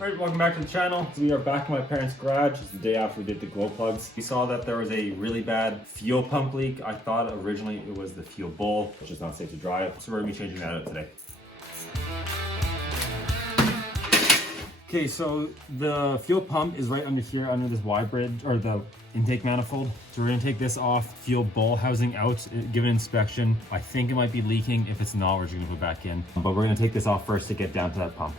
Alright, welcome back to the channel. We are back in my parents' garage. It's the day after we did the glow plugs. We saw that there was a really bad fuel pump leak. I thought originally it was the fuel bowl, which is not safe to drive. So we're gonna be changing that out today. Okay, so the fuel pump is right under here, under this Y bridge, or the intake manifold. So we're gonna take this off, fuel bowl housing out, give an inspection. I think it might be leaking. If it's not, we're just gonna put it back in. But we're gonna take this off first to get down to that pump.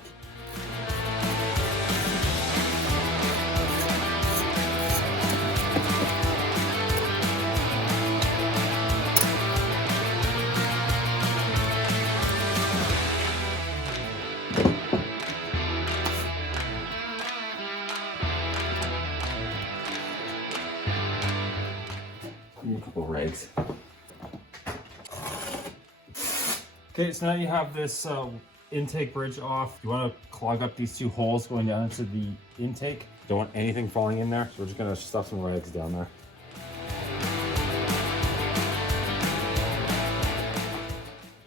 A couple rags. Okay, so now you have this intake bridge off. You want to clog up these two holes going down into the intake. Don't want anything falling in there, so we're just going to stuff some rags down there.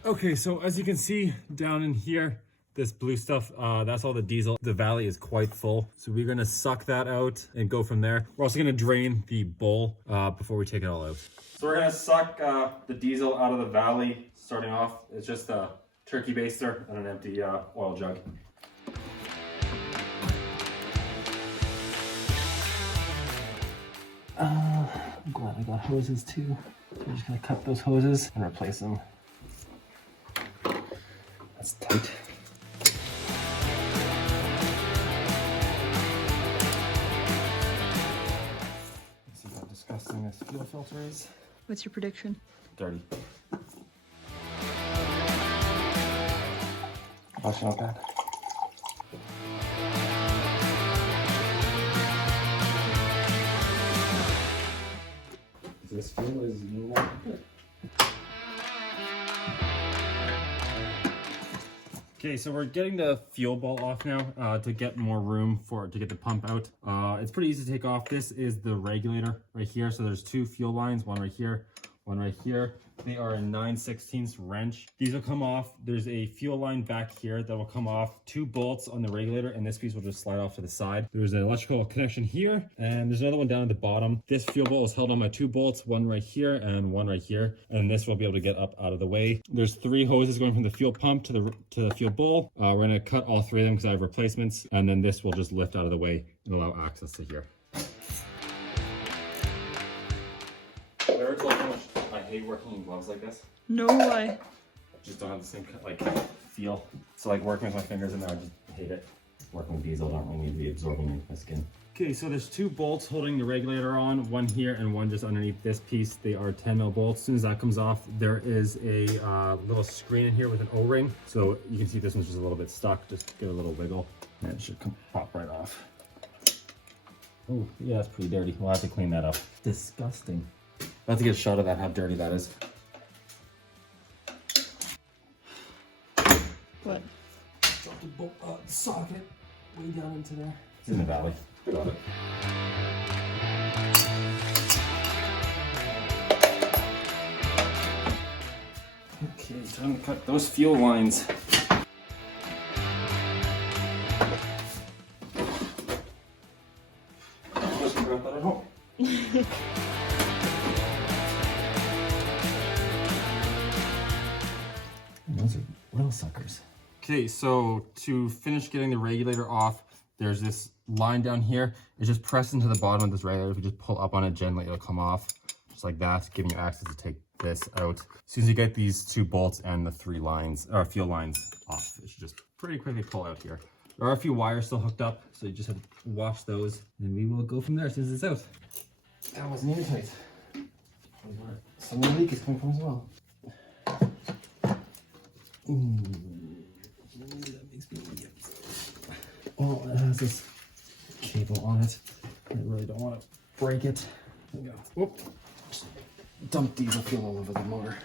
Okay, so as you can see down in here, this blue stuff, that's all the diesel. The valley is quite full, so we're gonna suck that out and go from there. We're also gonna drain the bowl before we take it all out. So we're gonna suck the diesel out of the valley. Starting off, it's just a turkey baster and an empty oil jug. I'm glad I got hoses too. So we're just gonna cut those hoses and replace them. That's tight. Disgusting this fuel filter is. What's your prediction? Dirty. Actually not bad. This fuel is not good. Okay, so we're getting the fuel bowl off now to get more room to get the pump out. It's pretty easy to take off. This is the regulator right here. So there's two fuel lines, one right here, one right here. They are a 9/16 wrench. These will come off. There's a fuel line back here that will come off. Two bolts on the regulator, and this piece will just slide off to the side. There's an electrical connection here, and there's another one down at the bottom. This fuel bowl is held on by two bolts, one right here and one right here, and this will be able to get up out of the way. There's three hoses going from the fuel pump to the fuel bowl. We're gonna cut all three of them because I have replacements, and then this will just lift out of the way and allow access to here. I hate working in gloves like this. No, why? Just don't have the same feel. So like working with my fingers in there, I just hate it. Working with diesel, I don't really need to be absorbing into my skin. Okay, so there's two bolts holding the regulator on, one here and one just underneath this piece. They are 10mm bolts. As soon as that comes off, there is a little screen in here with an O-ring. So you can see this one's just a little bit stuck. Just get a little wiggle and it should pop right off. Oh, yeah, that's pretty dirty. We'll have to clean that up. Disgusting. I have to get a shot of that, how dirty that is. What? Drop the socket way down into there. It's in the valley. Got it. Okay, time to cut those fuel lines. Just grab that at home. Those are little suckers. Okay, so to finish getting the regulator off, there's this line down here. It's just pressed into the bottom of this regulator. If you just pull up on it gently, it'll come off. Just like that, giving you access to take this out. As soon as you get these two bolts and the three lines, or fuel lines off, it should just pretty quickly pull out here. There are a few wires still hooked up, so you just have to wash those, and we will go from there as soon as it's out. That wasn't even tight. Some of the leak is coming from as well. Ooh, that makes me weak. Oh, it has this cable on it. I really don't want to break it. There we go. Whoop. Just dump diesel fuel all over the motor.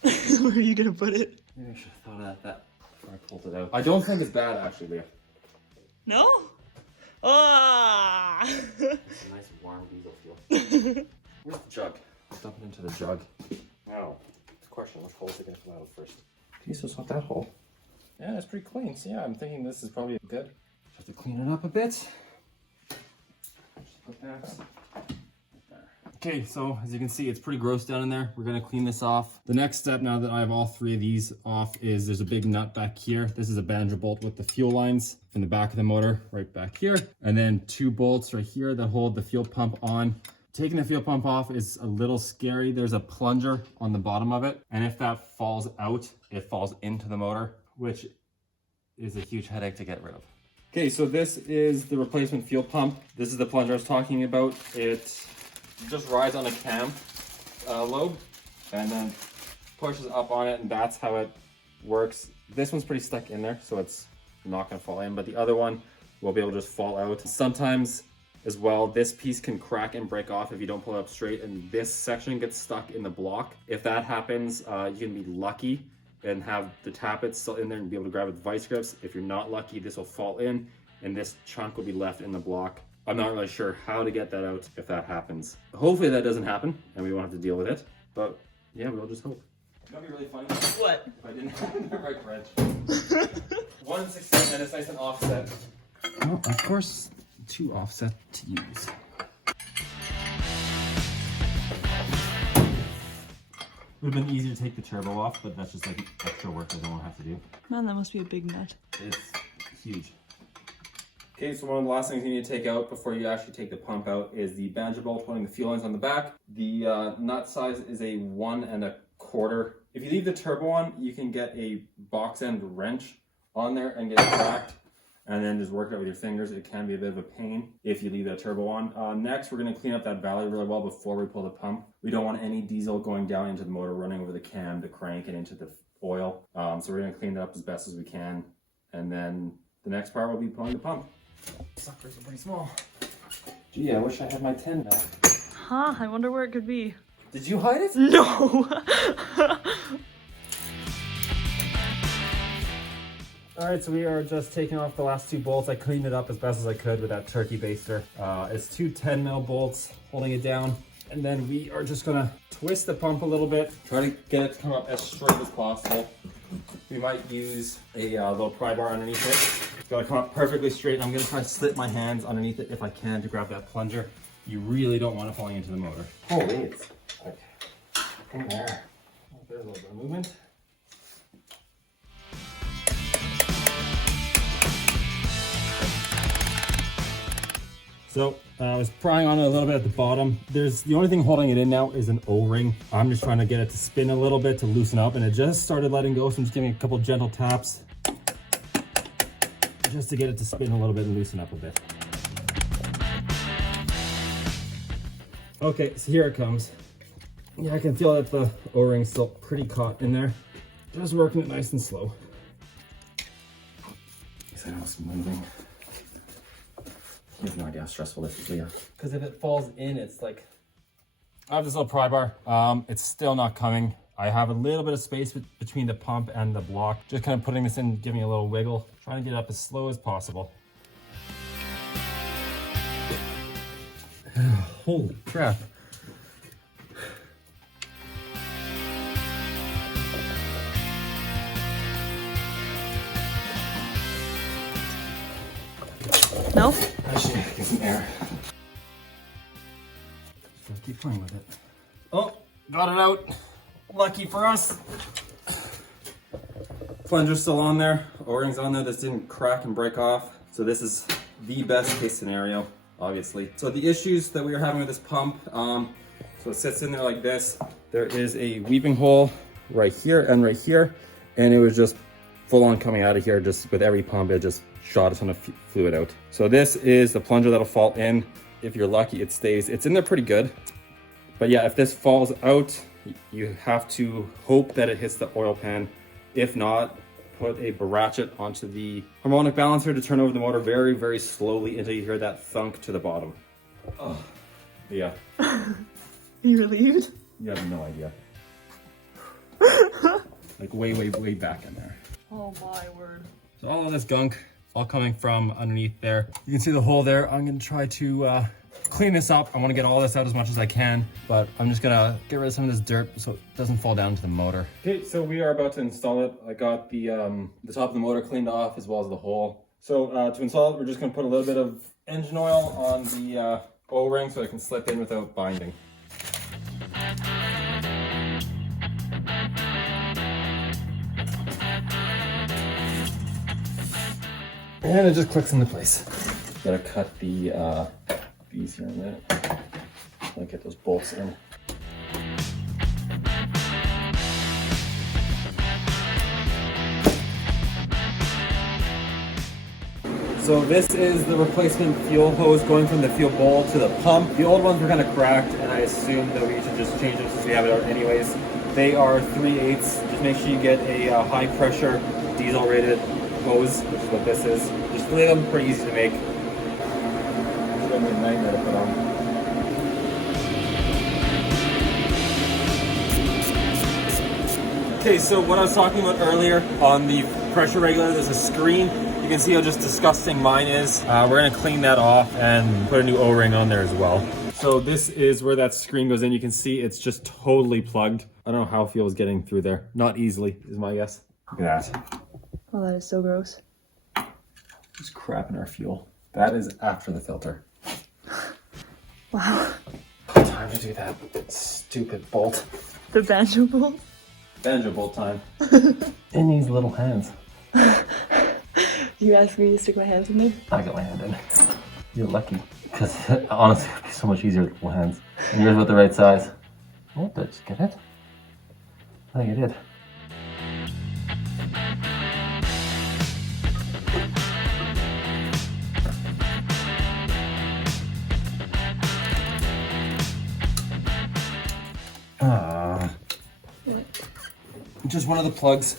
Where are you gonna put it? Maybe I should have thought of that before I pulled it out. I don't think it's bad, actually, Leah. No? Ah! It's a nice warm diesel fuel. Where's the jug? Dump it into the jug. Now, the question, which holes are going to come out first? Geez, so it's not that whole. Yeah, it's pretty clean. So yeah, I'm thinking this is probably good. Have to clean it up a bit. Just put that. Okay, so as you can see, it's pretty gross down in there. We're gonna clean this off. The next step, now that I have all three of these off, is there's a big nut back here. This is a banjo bolt with the fuel lines from the back of the motor right back here. And then 2 bolts right here that hold the fuel pump on. Taking the fuel pump off is a little scary. There's a plunger on the bottom of it. And if that falls out, it falls into the motor, which is a huge headache to get rid of. Okay, so this is the replacement fuel pump. This is the plunger I was talking about. It just rides on a cam lobe and then pushes up on it, and that's how it works. This one's pretty stuck in there, so it's not gonna fall in, but the other one will be able to just fall out. Sometimes as well, this piece can crack and break off if you don't pull it up straight, and this section gets stuck in the block. If that happens, you can be lucky and have the tappet still in there and be able to grab it with vice grips. If you're not lucky, this will fall in and this chunk will be left in the block. I'm not really sure how to get that out if that happens. Hopefully that doesn't happen and we won't have to deal with it, but yeah, we'll just hope. That'd be really funny. What? If I didn't have the right wrench. 1/16 and it's nice and offset. Well, of course, 2 offset to use. It would have been easy to take the turbo off, but that's just like extra work I don't want to have to do. Man, that must be a big nut. It's huge. Okay, so one of the last things you need to take out before you actually take the pump out is the banjo bolt holding the fuel lines on the back. The nut size is a 1 1/4. If you leave the turbo on, you can get a box end wrench on there and get it cracked, and then just work it out with your fingers. It can be a bit of a pain if you leave that turbo on. Next, we're going to clean up that valley really well before we pull the pump. We don't want any diesel going down into the motor, running over the cam, the crank, and into the oil. So we're going to clean it up as best as we can, and then the next part will be pulling the pump. Suckers are pretty small. Gee, I wish I had my 10 back. Huh, I wonder where it could be. Did you hide it? No! Alright, so we are just taking off the last 2 bolts. I cleaned it up as best as I could with that turkey baster. It's 2 10mm bolts holding it down. And then we are just gonna twist the pump a little bit. Try to get it to come up as straight as possible. We might use a little pry bar underneath it. It's gotta come up perfectly straight. I'm gonna try to slip my hands underneath it if I can to grab that plunger. You really don't want it falling into the motor. Holy, it's like in there. Oh, there's a little bit of movement. So I was prying on it a little bit at the bottom. The only thing holding it in now is an O-ring. I'm just trying to get it to spin a little bit to loosen up, and it just started letting go, so I'm just giving it a couple gentle taps just to get it to spin a little bit and loosen up a bit. Okay, so here it comes. Yeah, I can feel that the O-ring's still pretty caught in there. Just working it nice and slow. I know it's moving. You have no idea how stressful this is, Leah. Because if it falls in, it's like... I have this little pry bar. It's still not coming. I have a little bit of space between the pump and the block. Just kind of putting this in, giving it a little wiggle. Trying to get it up as slow as possible. Holy crap. No? Actually, get some air. Just keep playing with it. Oh, got it out. Lucky for us. Plunger's still on there. O-ring's on there. This didn't crack and break off. So this is the best case scenario, obviously. So the issues that we were having with this pump, so it sits in there like this. There is a weeping hole right here and right here. And it was just full on coming out of here. Just with every pump, it just shot a ton of fluid out. So this is the plunger that'll fall in. If you're lucky, it stays. It's in there pretty good. But yeah, if this falls out, you have to hope that it hits the oil pan. If not, put a ratchet onto the harmonic balancer to turn over the motor very, very slowly until you hear that thunk to the bottom. Oh, yeah. You relieved? You have no idea. Like way, way, way back in there. Oh my word. So all of this gunk, all coming from underneath there. You can see the hole there. I'm gonna try to clean this up. I want to get all this out as much as I can, but I'm just gonna get rid of some of this dirt so it doesn't fall down to the motor. Okay, so we are about to install it. I got the top of the motor cleaned off as well as the hole. So to install it, we're just gonna put a little bit of engine oil on the O-ring so it can slip in without binding. And it just clicks into place. Gotta cut the these here in a minute. I'll get those bolts in. So this is the replacement fuel hose going from the fuel bowl to the pump. The old ones were kind of cracked, and I assumed that we should just change them since we have it out anyways. They are 3/8. Just make sure you get a high pressure diesel rated hose, which is what this is. Just 3 of them, pretty easy to make. It's gonna be a nightmare to put on. Okay, so what I was talking about earlier on the pressure regulator, there's a screen. You can see how just disgusting mine is. We're gonna clean that off and put a new O-ring on there as well. So this is where that screen goes in. You can see it's just totally plugged. I don't know how fuel is getting through there. Not easily, is my guess. Look at that. Oh, that is so gross. Just crap in our fuel. That is after the filter. Wow. Time to do that stupid bolt. The banjo bolt? Banjo bolt time. In these little hands. You asked me to stick my hands in there? I got my hand in. You're lucky. Because honestly, it would be so much easier with little hands. And yours with the right size. Oh, did I just get it? I think I did. Just one of the plugs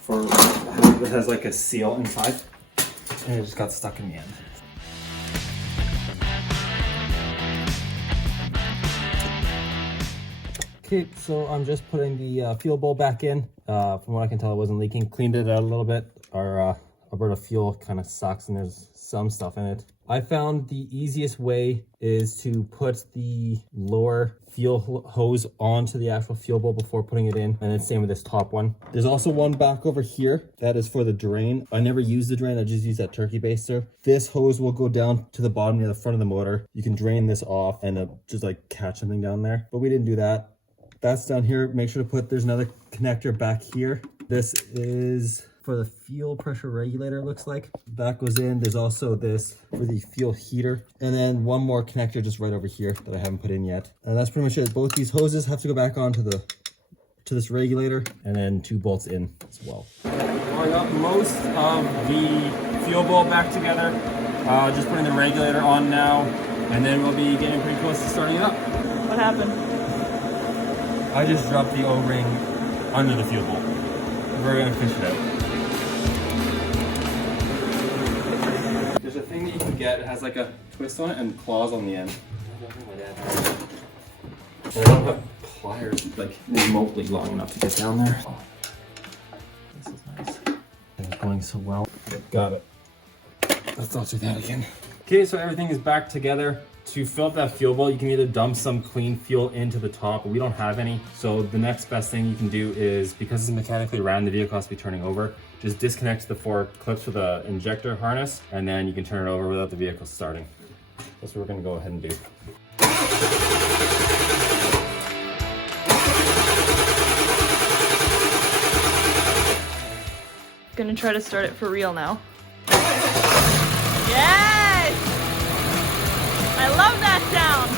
for that has like a seal inside, and it just got stuck in the end. Okay, so I'm just putting the fuel bowl back in. From what I can tell, it wasn't leaking. Cleaned it out a little bit. Our Alberta fuel kind of sucks, and there's some stuff in it. I found the easiest way is to put the lower fuel hose onto the actual fuel bowl before putting it in, and then same with this top one. There's also one back over here that is for the drain. I never use the drain, I just use that turkey baster. This hose will go down to the bottom near the front of the motor. You can drain this off and just like catch something down there, but we didn't do that. That's down here. Make sure to put, there's another connector back here. This is for the fuel pressure regulator, it looks like. That goes in. There's also this for the fuel heater. And then one more connector just right over here that I haven't put in yet. And that's pretty much it. Both these hoses have to go back onto this regulator, and then 2 bolts in as well. Well, I got most of the fuel bowl back together. Just putting the regulator on now, and then we'll be getting pretty close to starting it up. What happened? I just dropped the O-ring under the fuel bowl. We're gonna fish it out. There's a thing that you can get, it has like a twist on it and claws on the end. I don't have pliers like remotely long enough to get down there. Oh, this is nice. It's going so well. Got it. Let's not do that again. Okay, so everything is back together. To fill up that fuel bowl, you can either dump some clean fuel into the top, but we don't have any. So the next best thing you can do is, because it's mechanically ran, the vehicle has to be turning over, just disconnect the 4 clips with the injector harness, and then you can turn it over without the vehicle starting. That's what we're gonna go ahead and do. Gonna try to start it for real now. Yes! I love that sound!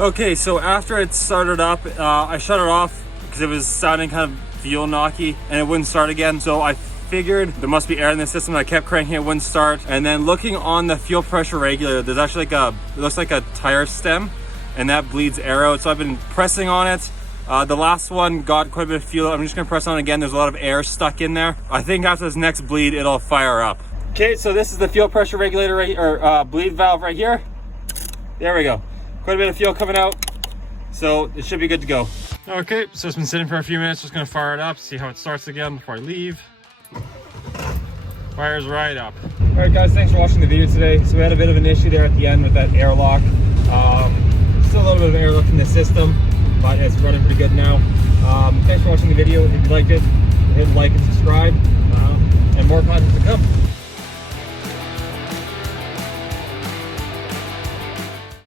Okay, so after it started up, I shut it off because it was sounding kind of fuel knocky and it wouldn't start again. So I figured there must be air in the system. I kept cranking, it wouldn't start. And then looking on the fuel pressure regulator, there's actually like it looks like a tire stem, and that bleeds air out. So I've been pressing on it. The last one got quite a bit of fuel. I'm just gonna press on it again. There's a lot of air stuck in there. I think after this next bleed, it'll fire up. Okay, so this is the fuel pressure regulator bleed valve right here. There we go. Quite a bit of fuel coming out, so it should be good to go. Okay, so it's been sitting for a few minutes. Just gonna fire it up, see how it starts again before I leave. Fires right up. All right guys, thanks for watching the video today. So we had a bit of an issue there at the end with that airlock. Still a little bit of airlift in the system, but it's running pretty good now. Thanks for watching the video. If you liked it, hit like and subscribe, and more content to come.